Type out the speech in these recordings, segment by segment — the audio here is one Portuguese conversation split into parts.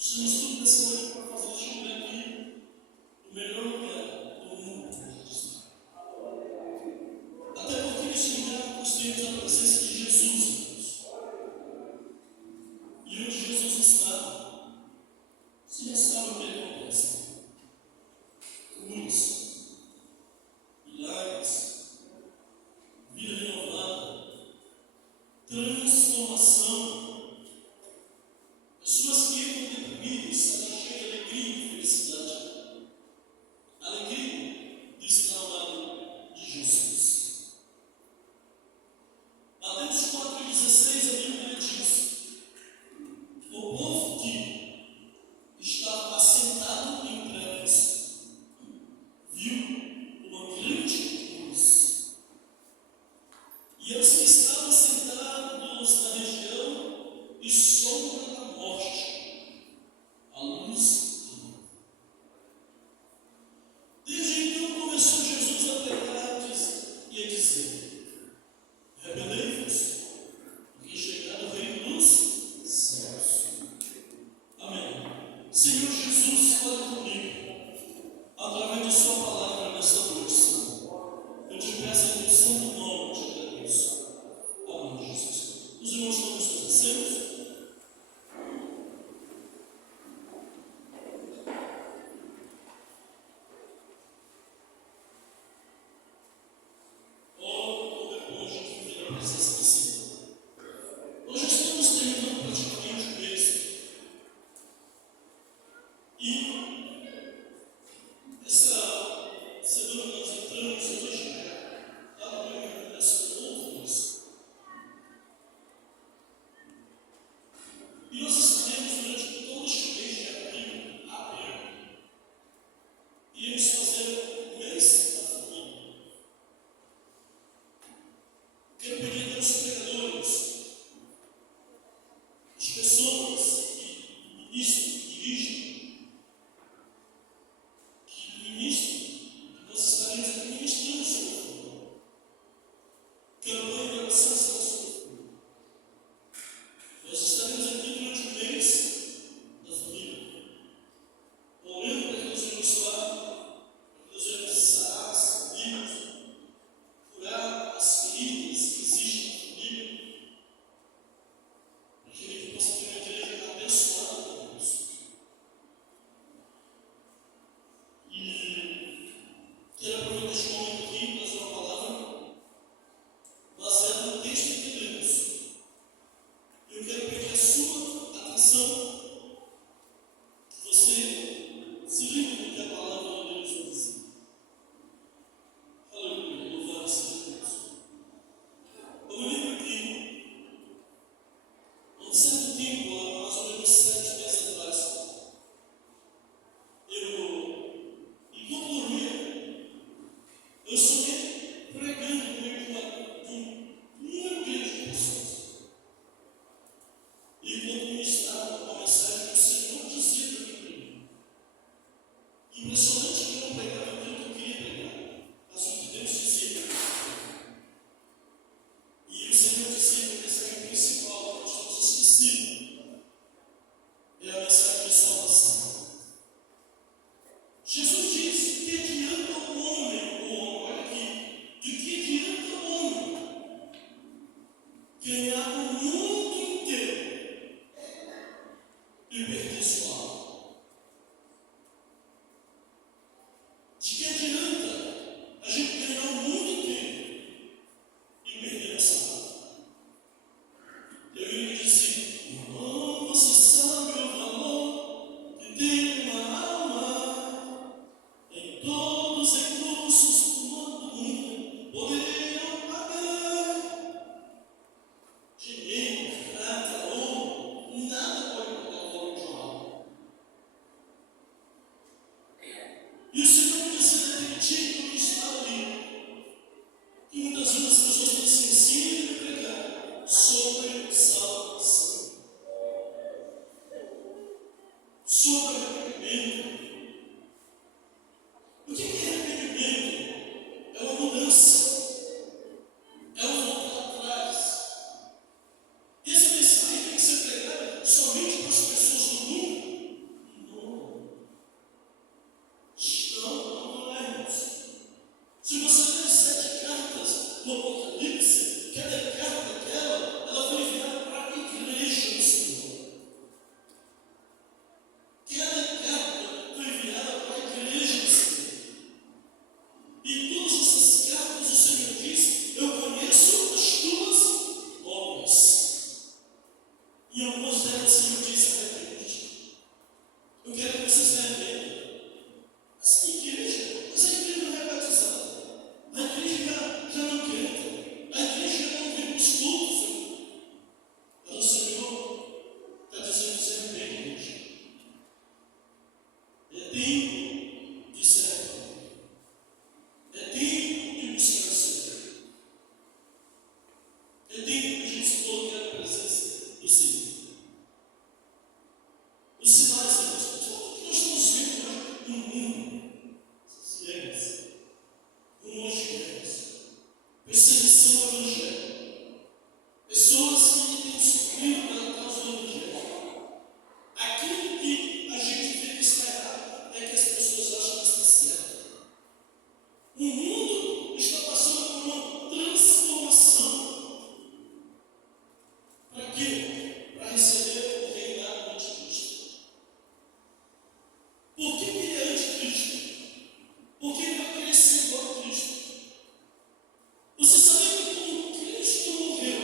Estamos tudo nessa noite para fazer chegar aqui o melhor lugar do mundo. Até porque neste lugar nós temos a presença de Jesus. E onde Jesus está, você já sabe o que acontece. Curas, milagres, vida renovada, transformação. Pessoas que entram deprimidas, ela chega de alegria e felicidade. Alegria de estar ao lado de Jesus. Mateus 4,16, a Bíblia diz: o povo que estava assentado em trevas viu uma grande luz. E eles que estavam sentados na região e sombra da morte, a luz veio. Desde então começou Jesus a pregar e a dizer: rebelei-vos, porque chegado o reino dos céus. Amém. Senhor Jesus, fala comigo, através de sua palavra nesta noite, Senhor. Eu te peço em teu santo nome, eu te agradeço. Amém, Jesus. Os irmãos estão nos seus assentos. Hoje estamos terminando praticamente o mês. E essa semana nós entramos hoje, lá no meio dessa outra mês. E nós estaremos durante todo este mês de abril a abril. Iremos fazer o mês da família. Quero pedir aos pregadores, as pessoas que ministram, que dirigem, que ministram, nós estaremos aqui ministrando sobre a família. Campanha de oração sobre a família. Nós estaremos aqui durante o mês da família, orando para que Deus venha abençoar, para que Deus venha sarar as famílias, curar as feridas que existem na família, para que ele possa ter uma igreja abençoada por Deus. E quero aproveitar este momento aqui para fazer uma palavra baseada no texto que lemos. Eu quero pedir a sua atenção, que você se ligue no que a palavra de Deus vai dizer. Aleluia, louvado seja Deus. Eu me lembro que, há um certo tempo, há mais ou menos 7 meses atrás, enquanto dormia, eu sonhei pregando no meio de uma igreja de pessoas. E quando ministrava uma mensagem que o Senhor dizia para mim, impressionante que eu não pregava aquilo que eu queria pregar, mas o que Deus dizia para mim. E o Senhor dizia que a mensagem principal que nós temos esquecido é a mensagem de salvação. Jesus diz: que adianta o homem, olha aqui, de que adianta o homem ganhar o mundo inteiro e perder sua alma? De que adianta a gente ganhar o mundo inteiro e perder nossa alma? Eu lhe disse: irmão, você sabe o valor de ter uma alma? Em todos os recursos do mundo poderiam pagar. Dinheiro, prata, ouro, nada pode pagar o valor de uma alma. E o Senhor me disse naquele dia que eu estava ali, que muitas vezes as pessoas têm se ensinado a pregar sobre salvação, sobre arrependimento. O que é arrependimento? É uma mudança, é um voltar atrás. E essa mensagem tem que ser pregada somente para as pessoas do mundo. Os sinais, tudo que nós estamos vendo hoje no mundo, essas guerras, rumores de guerras, perseguição ao evangelho, pessoas que têm sofrido pela causa do evangelho. Aquilo que a gente vê que está errado é que as pessoas acham que está certo. O mundo está passando por uma transformação. Para quê? Para receber o reinado do anticristo. Por que ele é anticristo? Porque ele vai querer ser igual a Cristo. Você sabia que quando Cristo morreu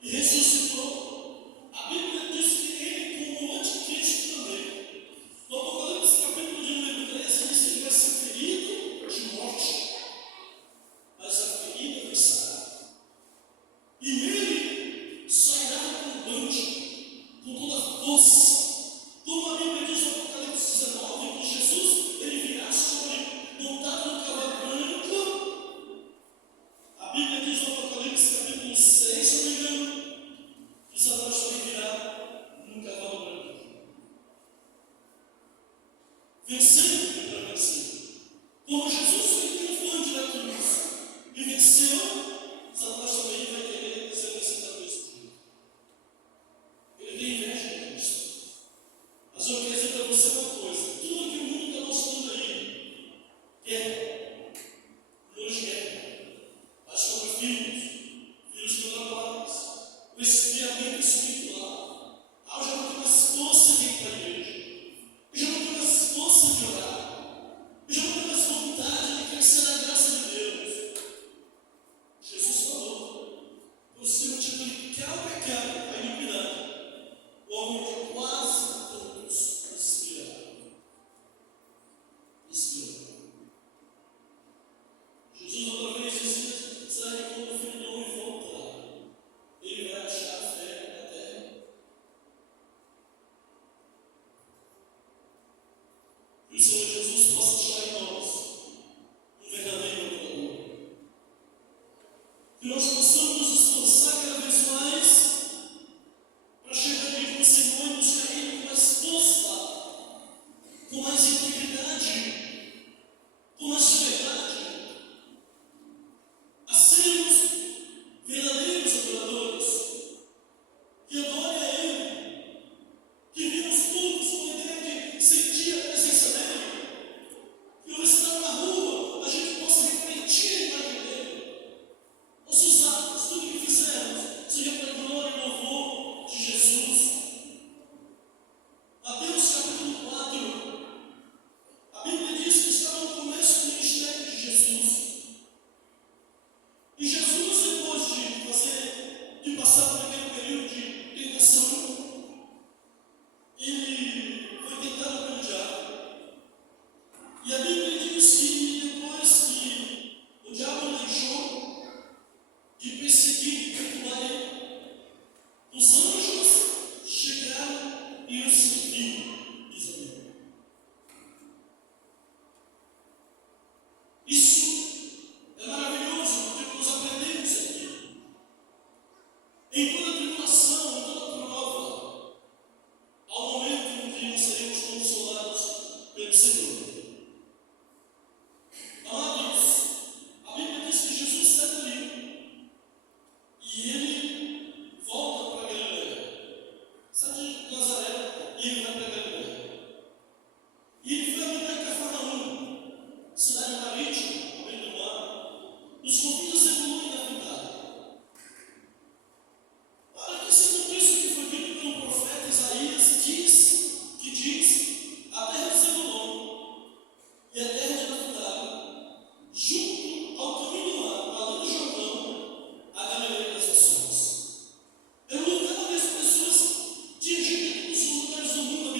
e ressuscitou, a Bíblia diz que ele, como anticristo também, no Apocalipse capítulo de número 13, diz que ele vai ser ferido de morte, mas a ferida vai sarar. E nele sairá abundante, com toda a força. Como a Bíblia diz no Apocalipse 19, que Jesus ele virá montado no cavalo branco. A Bíblia diz no Apocalipse capítulo 6, se não me engano, que Satanás também virá num cavalo branco. Vencendo para vencer. Como Jesus foi triunfante na cruz e venceu, Satanás também vai querer ser vencido da cruz. Ele tem inveja de Cristo. Mas eu quero dizer para você uma coisa: tudo que o mundo está mostrando aí, guerra, rumores de guerra, pais contra filhos, filhos contra pais, o esfriamento espiritual. Eu já não tenho mais força de ir para a igreja, eu já não tenho mais força de orar, eu já não tenho mais vontade de crescer na graça de Deus. Jesus falou: por se multiplicar o pecado, a iniquidade, o homem de quase todos expirarão. Jesus outra vez disse: será que quando o Filho do Homem voltar, ele vai achar fé na terra? Que o Senhor Jesus possa achar em nós um verdadeiro adorador. Que nós possamos nos esforçar cada vez mais para chegar diante do Senhor e buscar Ele com mais força, com mais integridade, com mais verdade, a sermos verdadeiros adoradores, que adorem a Ele, que vivamos todos com a ideia de sentir a presença dEle, que ao estar na rua a gente possa refletir a imagem dEle, nossos atos, tudo que fizermos, seja para a glória e louvor de Jesus. Mateus capítulo 4, a Bíblia diz que estava no começo do ministério de Jesus. E Jesus, depois de passar por aquele período de tentação, ele foi tentado pelo diabo. E a Bíblia diz que depois que o diabo deixou de perseguir e perturbar ele, os anjos chegaram e o serviram, diz a Bíblia. Isso é maravilhoso, porque nós aprendemos aqui. Em toda tribulação, em toda prova, há um momento em que nós seremos consolados pelo Senhor. Amados, a Bíblia diz que Jesus sai dali e ele volta para Galileia. Sai de Nazaré e ele vai para Galileia. E ele foi habitar em Cafarnaum, cidade marítima, ao meio do mar. Os confins evoluem na verdade. Para que se cumprisse o que foi dito pelo profeta Isaías, que diz: a terra de Zebulon e a terra de Naftalí, junto ao caminho do mar, além do Jordão, a Galileia das Nações. É um lugar onde as pessoas de todos os lugares do mundo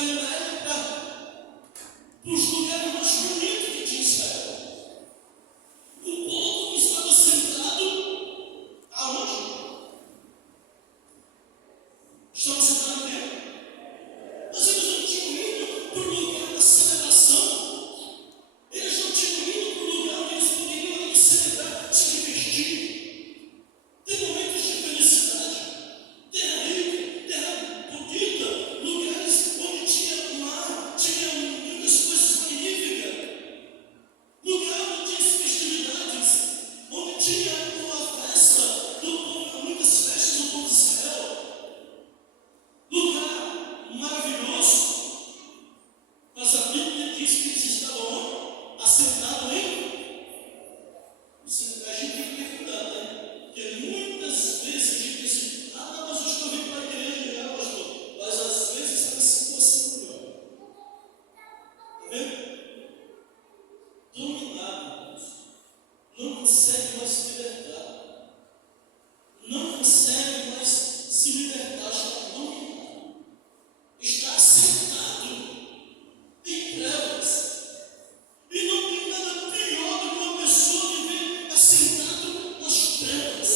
levar ele para os lugares mais bonitos que tinha Israel. O povo estava sentado aonde? Estava sentado no templo. Mas eles não tinham ido para o lugar da celebração. Eles não tinham ido para o lugar onde eles poderiam ali celebrar, se divertir. Ter momentos de felicidade. Terra rica, terra bonita, lugares onde tinha mar, tinha muitas coisas magníficas. Lugar onde tinha festividades, onde tinha uma festa do povo, muitas festas do povo de Israel. Lugar maravilhoso. Mas a Bíblia diz que eles estavam assentados em. A gente tem que ter cuidado, né? Porque muitas vezes a gente pensa assim, não, mas eu estou vindo para a igreja, né, pastor? Mas às vezes está na situação melhor. Está vendo? Dominado. Não consegue mais se libertar. Não consegue mais se libertar, está dominado. Está sentado em trevas. E não tem nada pior do que uma pessoa viver assentado nas trevas.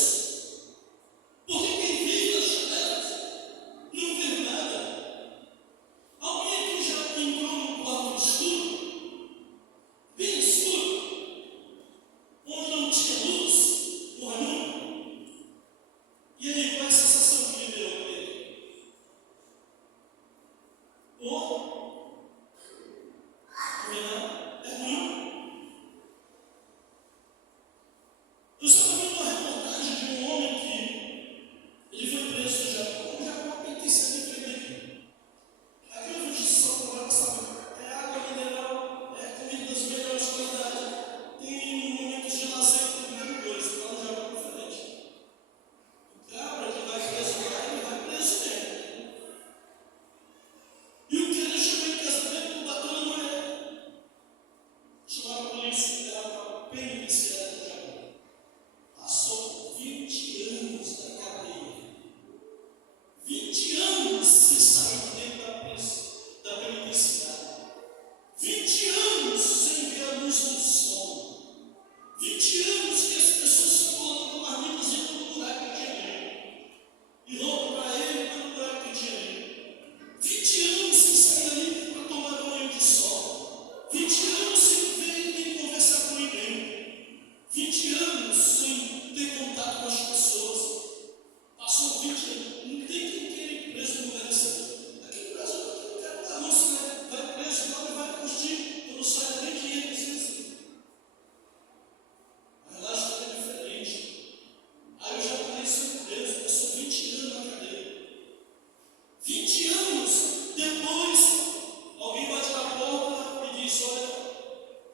Porque quem vive nas trevas não vê nada. Alguém aqui já entrou num quarto escuro? Bem escuro? Onde não tinha luz? Porra nenhuma. E aí, qual é a sensação que liberou com ele? Ou é ruim. Eu estava vendo uma reportagem de um homem que ele foi preso no Japão. O Japão tem que ser diferente. Aquela justiça lá, sabe? É água mineral, é comida das melhores qualidades. Tem momentos de lazer com grande coisa. Lá no Japão é diferente. O cabra que vai preso lá, ele vai preso mesmo. E o que ele chegou em casa dele, bateu na mulher. Chamaram a polícia, era uma penitenciária do Japão. Passou 20 anos na cadeia. 20 anos sem sair dentro da penitenciária. 20 anos sem ver a luz do sol. 20 anos que as pessoas estão colocando marmitas dentro do buraco que tinha ali. E roupa para ele pelo buraco que tinha ali. 20 anos sem sair ali para tomar banho de sol. 20 anos sem ver nem conversar com ninguém. 20 anos sem ter contato com as pessoas. Passou 20 anos. Não tem quem queira ir preso no lugar desse. Aqui no Brasil não quero bagunça, né? Vai preso, não vai curtir. Eu não saio nem 500 vezes. Mas lá está diferente. Aí eu já falei sendo preso. Passou 20 anos na cadeia. 20 anos depois, alguém bate na porta e diz: olha,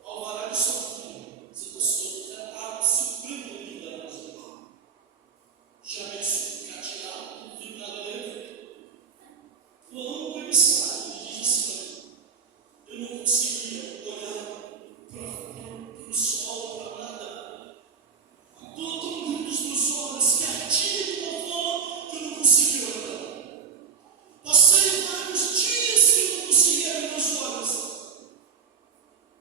alvará de soltura. Você está solto, está suprindo o vida da nossa. Já vem cateado, não viu nada dele. Fulano foi missado, ele diz assim: eu não conseguia olhar para o sol, para nada. Estou tão lindo os meus olhos que ardia de uma forma que eu não conseguia olhar. Passei vários dias que eu não conseguia abrir meus olhos,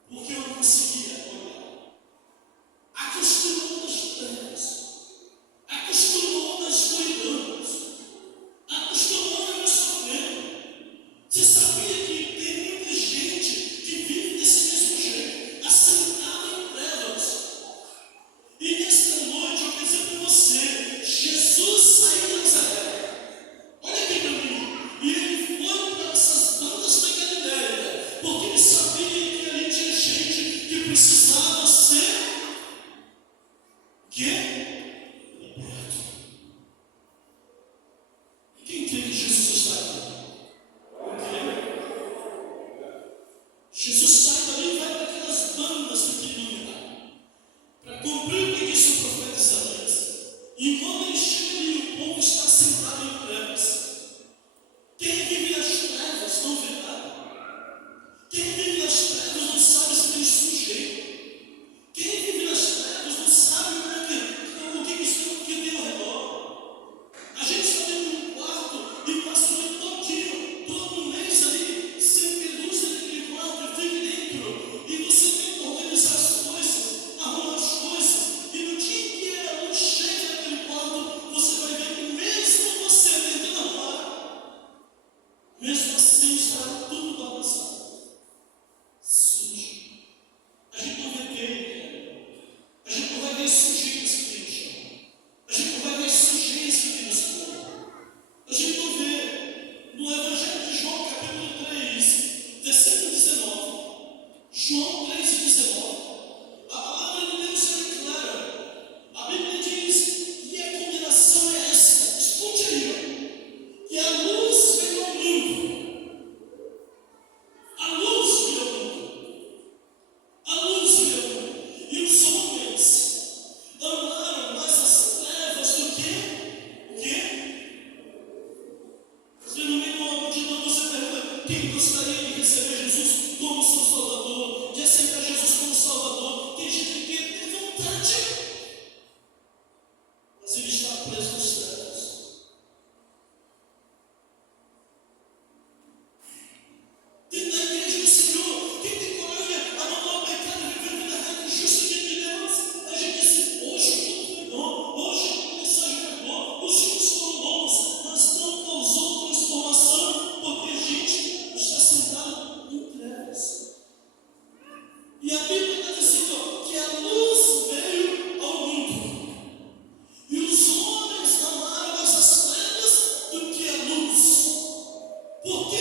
porque eu não conseguia olhar. Acostumou nas trevas, acostumou na escuridão, acostumou no sofrimento. Você sabia que tem muita gente que vive desse mesmo jeito, assentada em trevas? E nesta noite eu quero dizer para você: Jesus saiu de Nazaré. Olha aqui para mim. E ele foi para essas bandas da Galileia, porque ele sabia que ali tinha gente que precisava ser o quê? Liberto. Quem crê que Jesus está aqui? Eu creio. Jesus sai dali e vai para aquelas bandas que queriam iluminar, para cumprir o que disse o profeta Isaías. E quando ele chega ali, o povo está sentado em trevas. Quem vive nas trevas não vê nada. Quem vive nas trevas não sabe se tem sujeito. Quem vive nas trevas não sabe o que tem ao redor. A gente está dentro de um quarto e passa o dia todinho, todo mês ali, Quem gostaria de receber Jesus como seu Salvador, de aceitar Jesus como Salvador? Tem gente que tem vontade, mas ele está preso nos trevos. Dentro da igreja do Senhor, quem tem coragem a abandonar o pecado e viver vida reta e justa diante de Deus? A gente disse, hoje o culto foi bom, hoje a mensagem foi boa, os filmes foram bons, mas não causou transformação, porque a gente está sentado em trevas. E a Bíblia está dizendo que a luz veio ao mundo, e os homens amaram mais as trevas do que a luz. Por que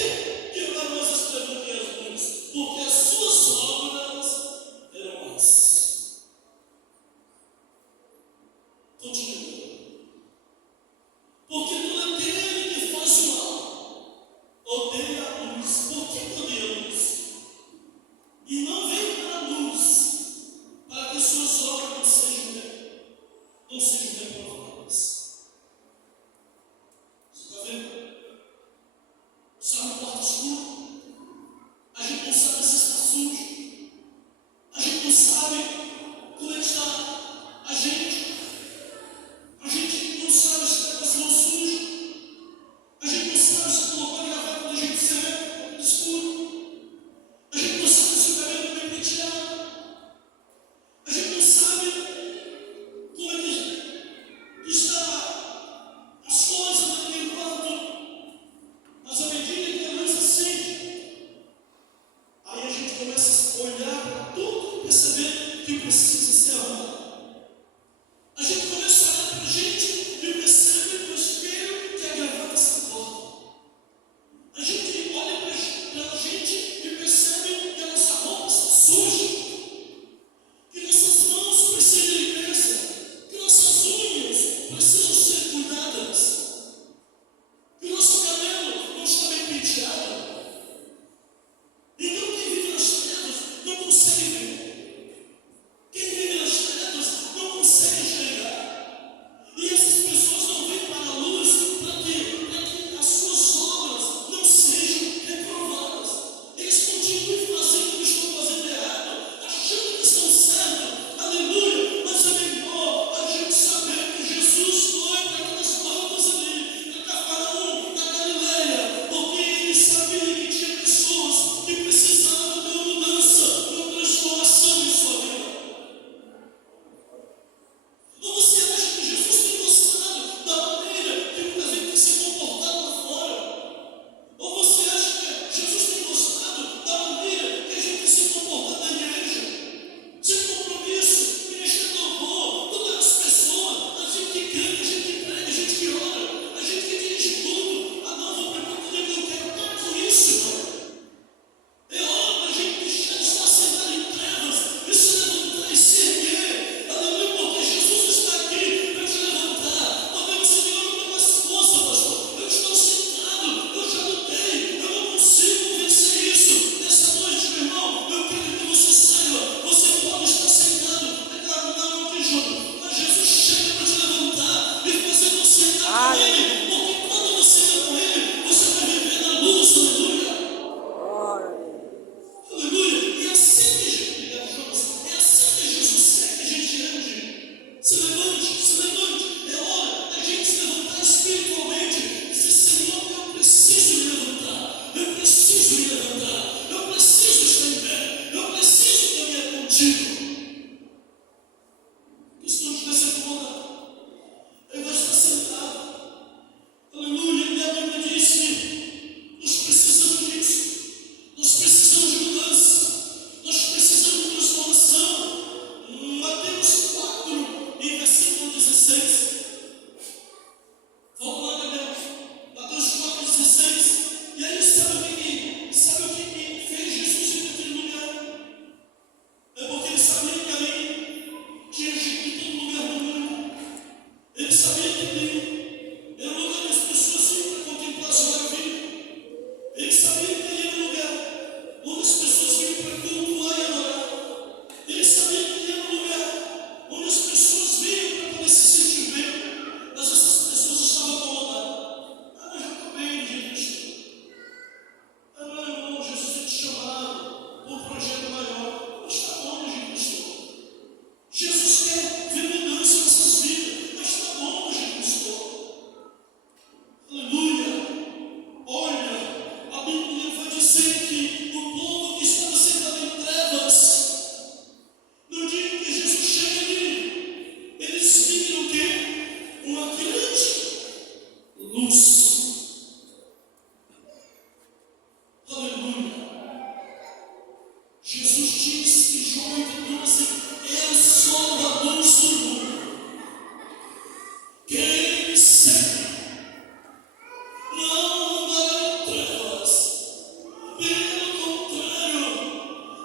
amaram mais as trevas do que a luz? Porque as suas obras eram más. Continua. Porque todo aquele que faz o mal odeia a luz. Por que odeia a luz? E não vem para a luz, para que suas obras não sejam reprovadas. Você está vendo? O Salmo Jesus disse em João 8,12: eu sou a luz do mundo. Quem me segue não andará em trevas, pelo contrário,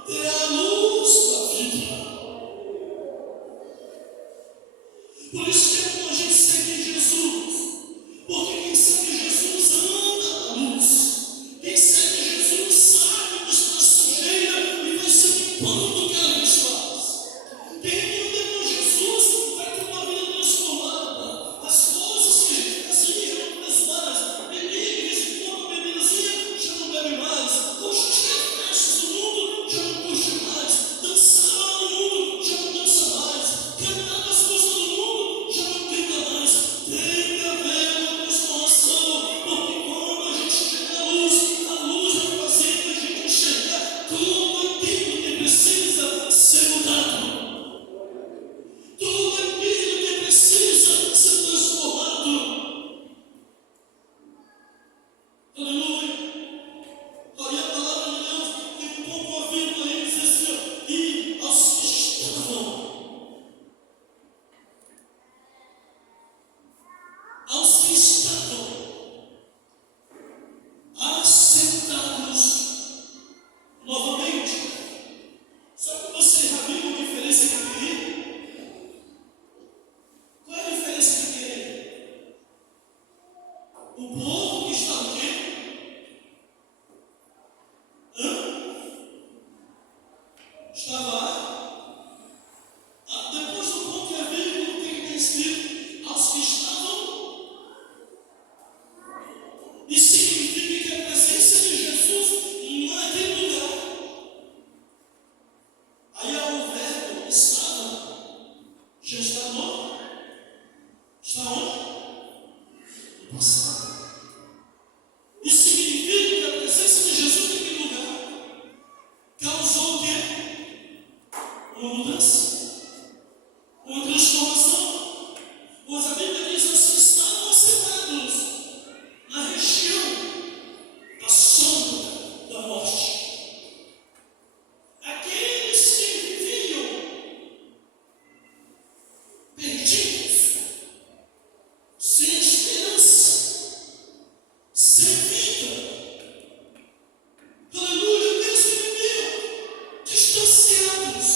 terá a luz da vida. Por isso que é bom a gente seguir Jesus, porque quem segue Jesus anda na luz. Quem segue Jesus sabe que está sujeira e vai se limpando do que ela faz. Quem anda com Jesus vai ter uma vida transformada. As coisas que a gente fazia já não faz mais. Bebia, visitou uma bebidazinha, já não bebe mais. Curtia festas do mundo, já não curte mais. Dançava no mundo, já não dança mais. Cantava as músicas do mundo, já não canta mais. Tem que haver uma transformação, porque quando a gente chega à luz, a luz vai fazer que a gente enxergar tudo aquilo que precisa ser mudado. Tudo aquilo que precisa ser transformado. Aleluia. Olha a palavra de Deus, tem um pouco a ver com ele, diz assim, ó, e aos que estavam. Aos que estavam assentados novamente. Só que você já viu a diferença que queria? Qual é a diferença que queria? O povo que está o quê? Estava lá. Depois do ponto e a vírgula, o que está escrito? Aos que estavam. Isso significa que a presença de Jesus não é naquele lugar. Aí o verbo estava, já está no, está onde? No passado. Isso significa que a presença de Jesus naquele lugar causou o quê? Uma mudança, uma transformação. Pois a Bíblia diz assim: estavam assentados na região da sombra da morte. Aqueles que viviam perdidos, sem esperança, sem vida. Aleluia, aqueles que viviam distanciados,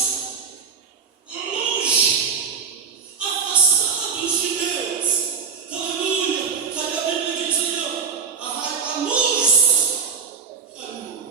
longe, afastados de Deus. Aleluia. Aí a Bíblia diz aí, ó, a luz. Aleluia.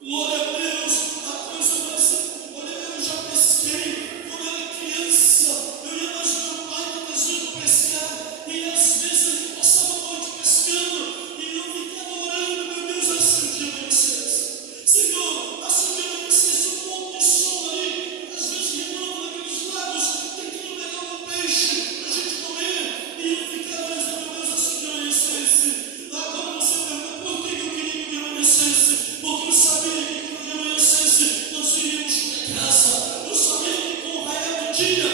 Glória a Deus. A coisa mais. Olha, eu já pesquei. Quando eu era criança, eu ia mais com meu pai no tesouro pescar. E às vezes ele passava a noite pescando. E eu ficava orando, meu Deus, assim um dia amanhecesse. Senhor, assim um dia amanhecesse um pouco de sol ali. Às vezes remando naqueles lagos, tentando pegar um peixe para a gente comer. E eu ficava dizendo, meu Deus, assim um dia amanhecesse. Agora você pergunta por que eu queria que o dia amanhecesse. Porque eu sabia que quando o dia amanhecesse, nós iríamos para casa. Eu sabia que com o raiar do dia,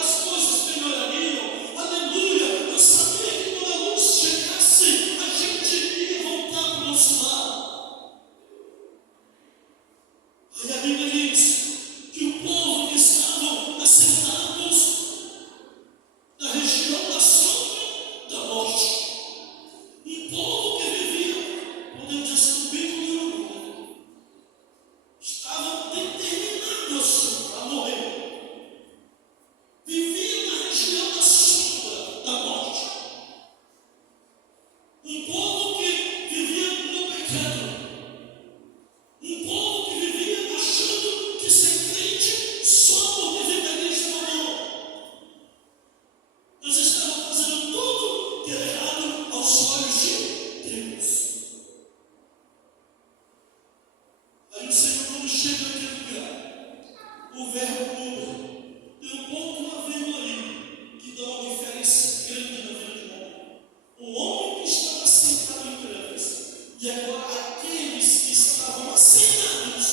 as coisas melhorariam. Aleluia. Eu sabia que quando a luz chegasse, a gente iria voltar para o nosso lar. Aí a Bíblia diz que o povo que estavam assentados na região da sombra da morte, um povo que vivia, podemos dizer assim, no bico do urubu, estavam determinados a morrer. Viviam na região da sombra da morte. Um povo que vivia no pecado. Um povo que vivia achando que ser crente só porque vive na igreja do amor. Nós estávamos fazendo tudo que era errado aos olhos de Deus. Aí o Senhor, quando chega naquele lugar, o verbo muda. Tem um ponto, uma vírgula aí, que dá uma diferença grande na vida de um homem. Um homem que estava sentado em trevas, e agora aqueles que estavam assentados,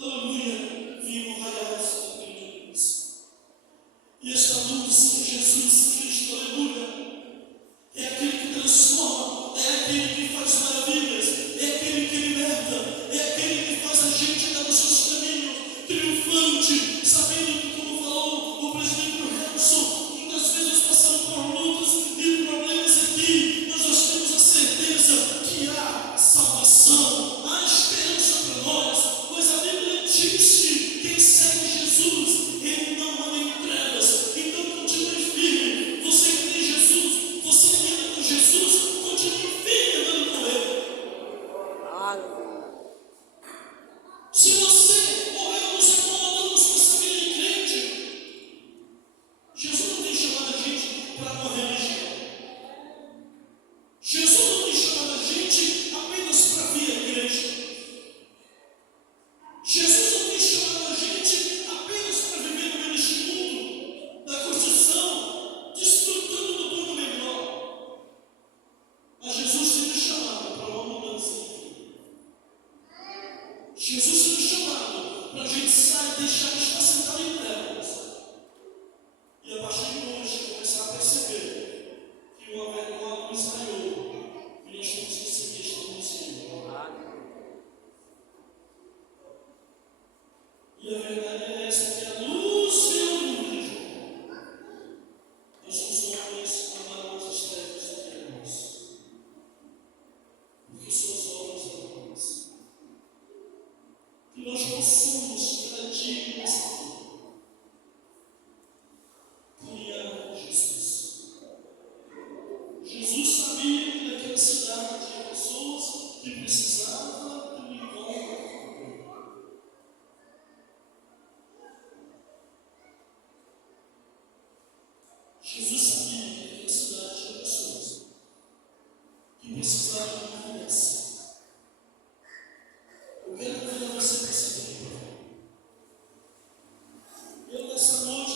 aleluia, viam raiar o sol de luz. E esta luz é Jesus Cristo, aleluia. É aquele que transforma, é aquele que faz maravilhas, é aquele que liberta, é aquele que faz Jesus tem um chamado para a gente sair, deixar de estar sentado em trevas. E a partir de hoje começar a perceber que uma luz raiou e nós temos que seguir estando no Senhor. E a verdade é essa, que a luz veio ao mundo. Nós somos homens amados as trevas do que a luz. Porque suas obras são boas. Que nós possamos cada dia nessa vida caminhar com Jesus. Jesus sabia que naquela cidade tinha pessoas que precisavam de um encontro. Jesus sabia que naquela cidade tinha pessoas que precisavam de um